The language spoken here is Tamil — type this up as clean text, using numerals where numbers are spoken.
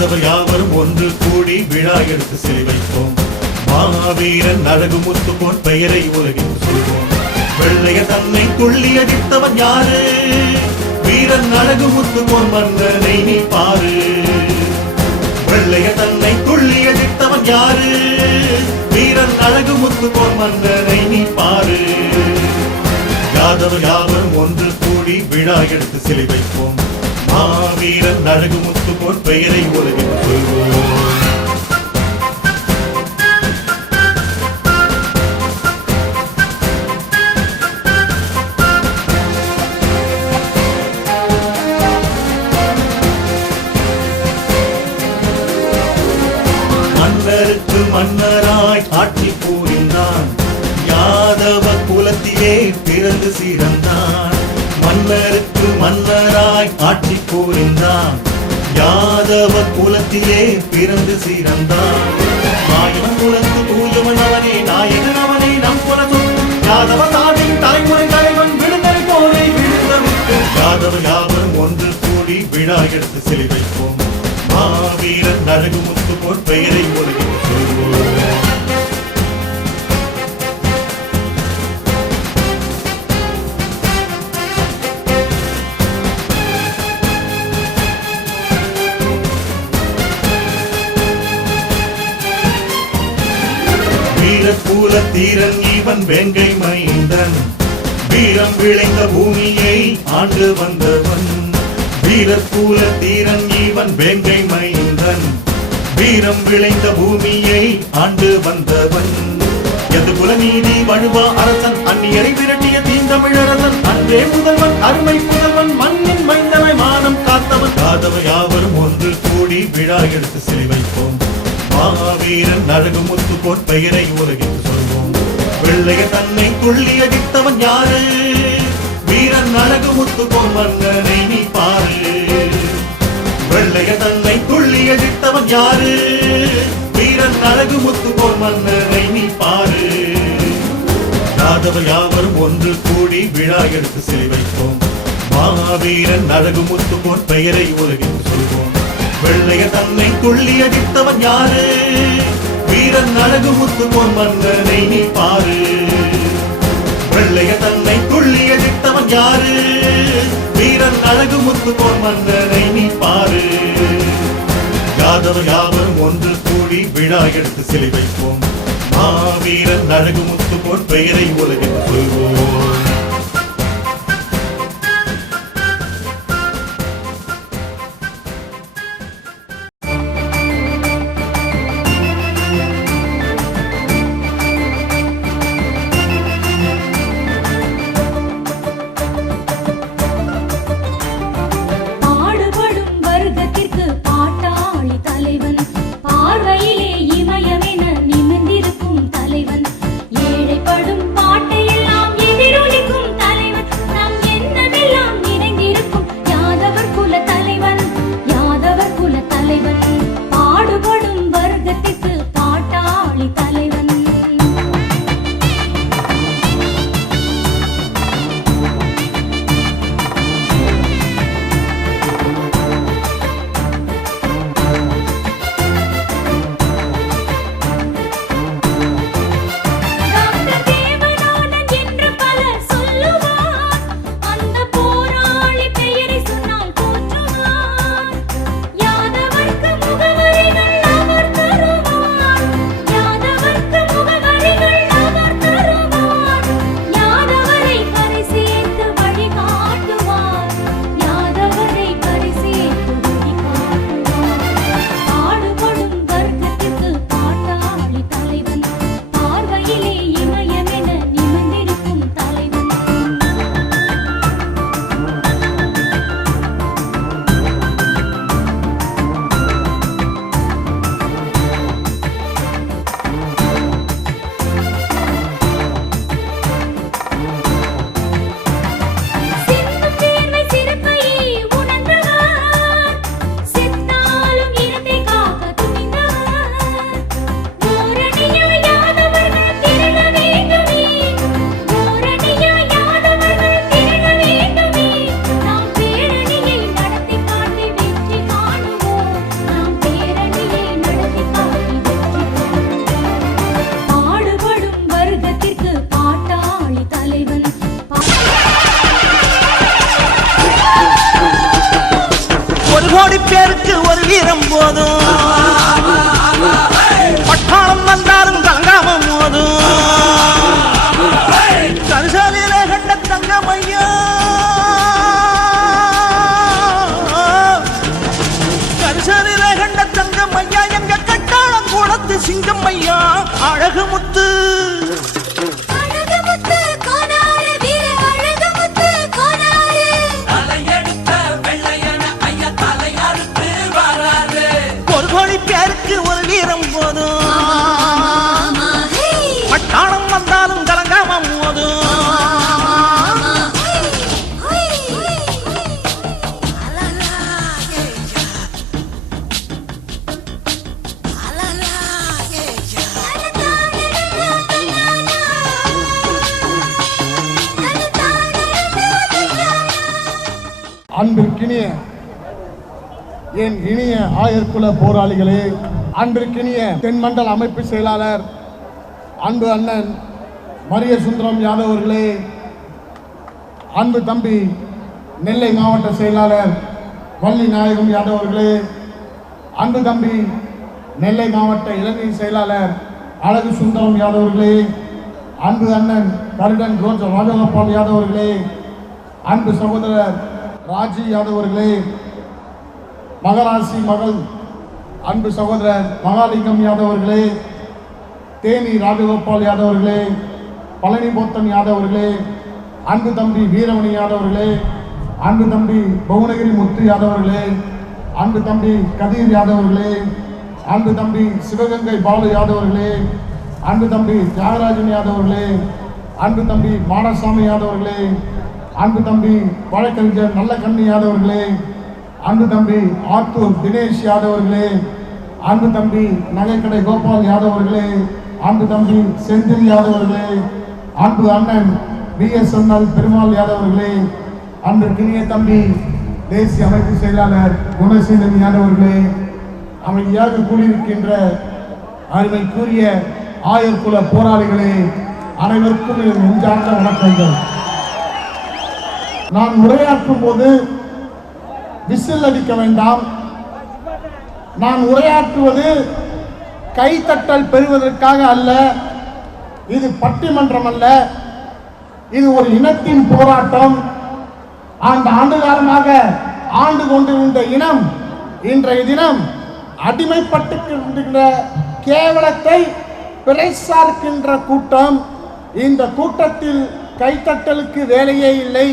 யாதவர் யாவரும் ஒன்று கூடி விழா எடுத்து சிலை வைப்போம். மாவீரன் அழகு முத்துக்கோன் பெயரை உலகில் சொல்வோம். வெள்ளைய தன்னை துள்ளி அடித்தவன் யாரு? வீரன் அழகு முத்துக்கோன் மன்னனை நீ பாரு. வெள்ளைய தன்னை துள்ளி அடித்தவன் யாரு? வீரன் அழகு முத்துக்கோன் மன்னனை நீ பாரு. யாதவர் யாவரும் ஒன்று கூடி விழா எடுத்து சிலை வைப்போம். மாவீரன் அழகு முத்துக்கோன் பெயரை உலகில் சொல்வோம். மன்னருக்கு மன்னராய் ஆட்சி புரிந்தான். யாதவ குலத்திலே பிறந்து சிறந்தான். மன்னருக்கு மன்னராய் ஆட்சி புரிந்தான். யாதவ குலத்திலே பிறந்து சிறந்தான். மாயவன் குலத்து தூயவன் அவனே, நாயகன் அவனே, நம் குலத்தும் யாதவ தாவின் தலைமுறை தலைவன் விடுதலை போரை விழுந்தவிட்டு. யாதவ யாவரும் ஒன்று கூடி விழா எடுத்து சிலை வைப்போம். மாவீரன் அழகு முத்துக்கோன் பெயரை உலகில் சொல்வோம். வீரக்கூல தீரன் இவன் வேங்கை மைந்தன். வீரம் விளைந்த பூமியை ஆண்டு வந்தவன். வீரக்கூல தீரன் இவன் வேங்கை மைந்தன். வீரம் விளைந்த பூமியை ஆண்டு வந்தவன். எது குல நீதி வழுவா அரசன், அந்நியரை விரட்டிய தீந்தமிழரசன். அன்றே முதல்வன், அருமை புதல்வன், மண்ணின் மைந்தனை மானம் காத்தவன். யாதவர் யாவரும் ஒன்று கூடி விழா எடுத்து சிலை வைப்போம். மாவீரன் அழகு முத்துக்கோன் பெயரை உலகில் சொல்வோம். வெள்ளைய தன்னை துள்ளி அடித்தவன் யாரு? வீரன் அழகு முத்துக்கோன் மன்னனை நீ பாரு. வெள்ளைய தன்னை துள்ளி அடித்தவன் யாரு? வீரன் அழகு முத்துக்கோன் மன்னனை நீ பாரு. யாதவர் யாவரும் ஒன்று கூடி விழா எடுத்து சிலை வைப்போம். மாவீரன் அழகு முத்துக்கோன் பெயரை உலகில் சொல்வோம். வெள்ளைய தன்னை துள்ளி அடித்தவன் யாரு? வீரன் அழகு முத்துக்கோன் மன்னனை நீ பாரு. வெள்ளைய தன்னை துள்ளி அடித்தவன் யாரு? வீரன் அழகு முத்துக்கோன் மன்னனை நீ பாரு. யாதவர் யாவரும் ஒன்று கூடி விழா எடுத்து சிலை வைப்போம். மாவீரன் அழகு முத்துக்கோன் பெயரை உலகில் சொல்வோம். பார்வையிலே இமயமென நிமிர்ந்திருக்கும் தலைவன். ஏழைப்படும் பாட்டையெல்லாம் எதிரொலிக்கும் கோடி பேருக்கு ஒரு வீரம் போதும், பட்டாளம் வந்தாலும் தங்காம போதும். கரிசலில கண்ட தங்கமையா, கரிசலில கண்ட தங்கமையா, எங்க கட்டாளம் குளத்து சிங்கம்மையா, அழகு முத்து பேருக்கு ஒரு வீரம் போதும், பட்டாளம் வந்தாலும் கலங்காம போதும். அன்பிற்கினிய என் இனிய ஆயர்குல போராளிகளே, அன்பிற்கினிய தென்மண்டல அமைப்பு செயலாளர் அன்பு அண்ணன் மரிய சுந்தரம் யாதவ் அவர்களே, அன்பு தம்பி நெல்லை மாவட்ட செயலாளர் வள்ளி நாயகம் யாதவ் அவர்களே, அன்பு தம்பி நெல்லை மாவட்ட இளைஞர் செயலாளர் அழகு சுந்தரம் யாதவ் அவர்களே, அன்பு அண்ணன் கருடன் ரோஜ ராஜகோபால் யாதவ் அவர்களே, அன்பு சகோதரர் ராஜி யாதவ் அவர்களே, மகராசி மகள் அன்பு சகோதரர் மகாலிங்கம் யாதவ் அவர்களே, தேனி ராஜகோபால் யாதவ் அவர்களே, பழனி போத்தன் யாதவ் அவர்களே, அன்பு தம்பி வீரமணி யாதவ் அவர்களே, அன்பு தம்பி புவனகிரி முத்து யாதவ் அவர்களே, அன்பு தம்பி கதீர் யாதவ் அவர்களே, அன்பு தம்பி சிவகங்கை பாலு யாதவ் அவர்களே, அன்பு தம்பி தியாகராஜன் யாதவ் அவர்களே, அன்பு தம்பி மாடசாமி யாதவ் அவர்களே, அன்பு தம்பி வழக்கறிஞர் நல்ல கண்ணி யாதவ் அவர்களே, அன்பு தம்பி ஆத்தூர் தினேஷ் யாதவ் அவர்களே, அன்பு தம்பி நகைக்கடை கோபால் யாதவ் அவர்களே, அன்பு தம்பி செந்தில் யாதவ் அவர்களே, அன்பு அண்ணன் BSNL பெருமாள் யாதவ் அவர்களே, அன்பிற்கினிய தம்பி தேசிய அமைப்பு செயலாளர் குணசீலன் யாதவ் அவர்களே, அமைதியாக கூடியிருக்கின்ற அருமைக்குரிய ஆயர்குல போராளிகளே, அனைவருக்கும் என் நெஞ்சார்ந்த வணக்கங்கள். நான் உரையாற்றும் போது விசில் அடிக்க வேண்டாம். நான் உரையாற்றுவது கைத்தட்டல் பெறுவதற்காக அல்ல. இது பட்டிமன்றம் அல்ல, இது ஒரு இனத்தின் போராட்டம். ஆண்டு காலமாக ஆண்டு கொண்டிருந்த இனம் இன்றைய தினம் அடிமைப்பட்டுகின்ற கேவலத்தை பிறைசார்க்கின்ற கூட்டம். இந்த கூட்டத்தில் கைத்தட்டலுக்கு வேலையே இல்லை.